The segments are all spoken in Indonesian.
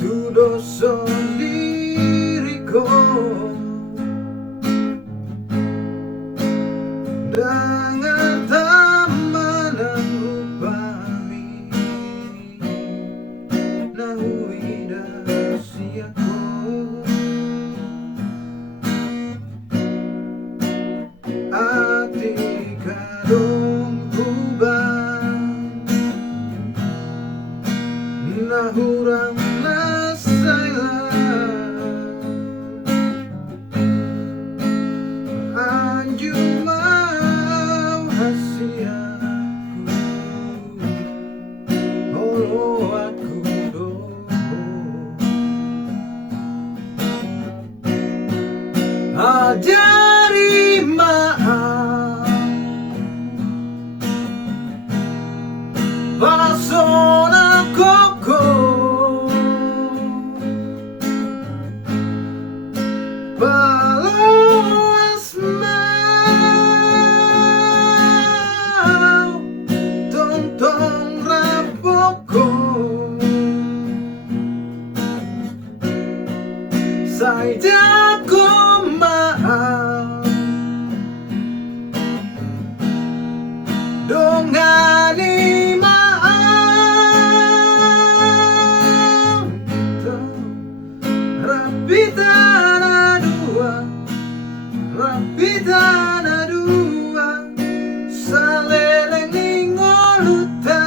tu dosa diriku dengan tamanan upami nahui dasiaku ati kadung ubah nahurang nasayla anju mau hasiaku olo aku do ajari maaf pasona koko balas mau tontong rapoko saja ko maaf dongani maaf rapitana dua saleleng ningoluta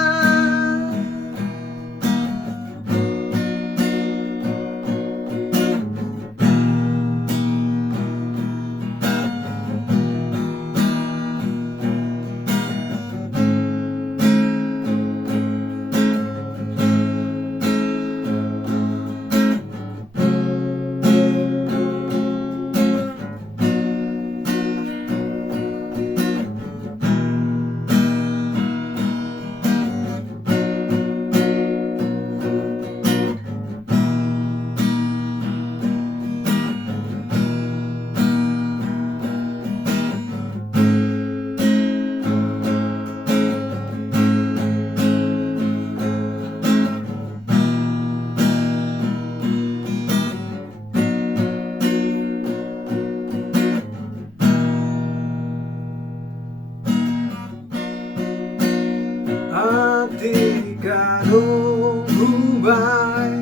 ati kadung ubah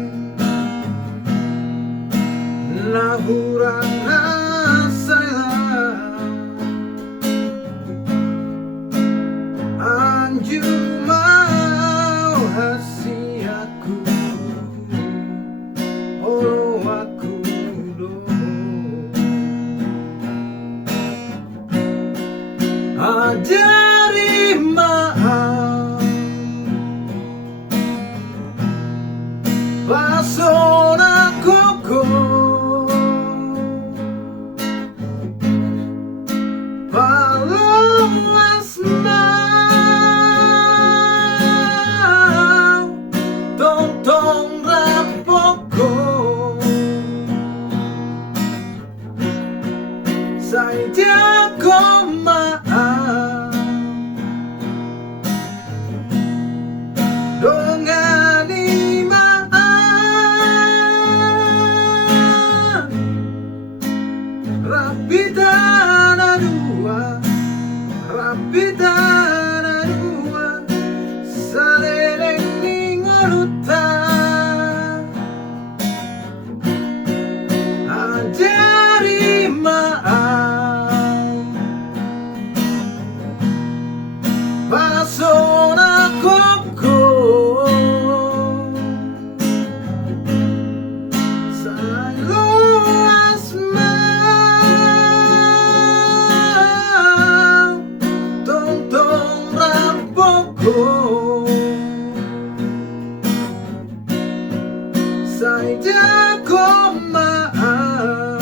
nahurang nasayla anju mau hasiaku olo aku do ajari maaf pasona koko balas mau tontong rapoko saja ko maaf dongani maaf rapitana dua saleleng ningoluta ajari maaf pasona koko saluas mau tontong rapoko saja ko maaf